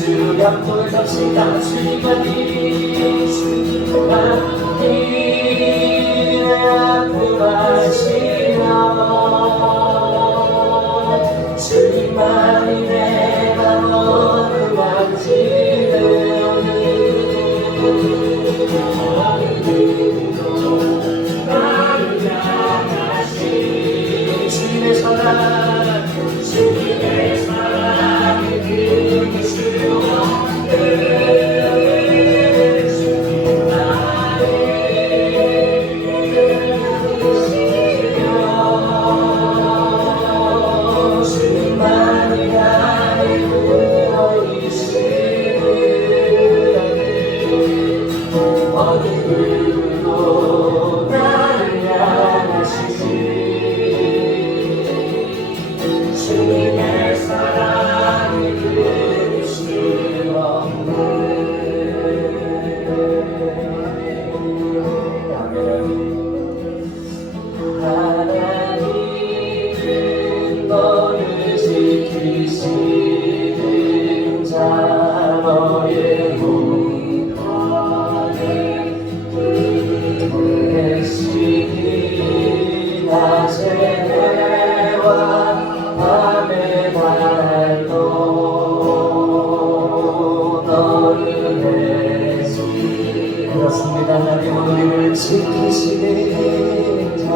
수염 돌같이 가슴만 이 숨기고 만 이내 앞에 마시 주님의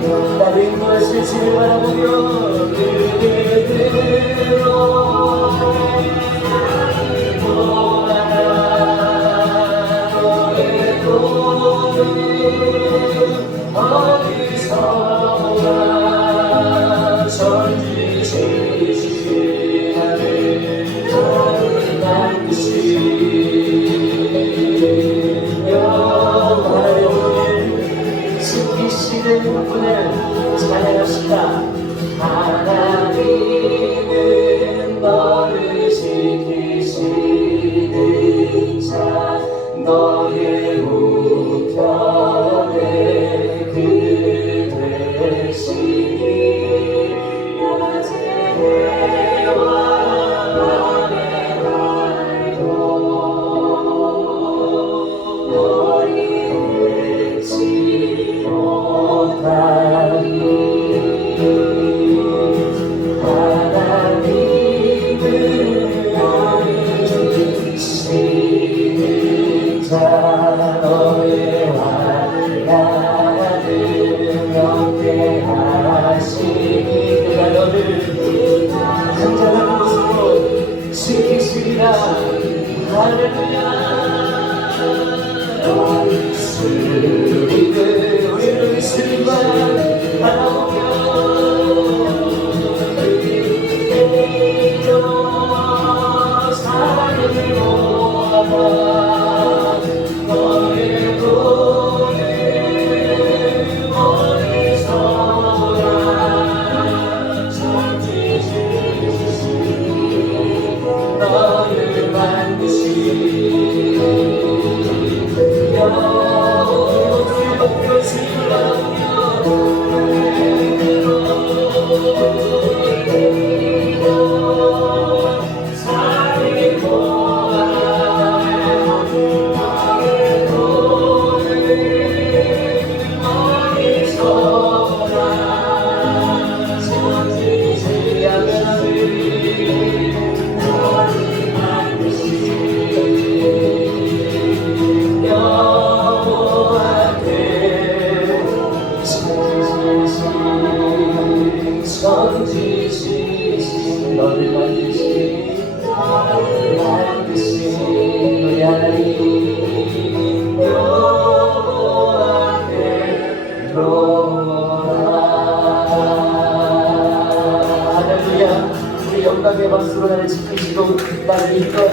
Dios, aveva solo nel Cristo, dal ricordo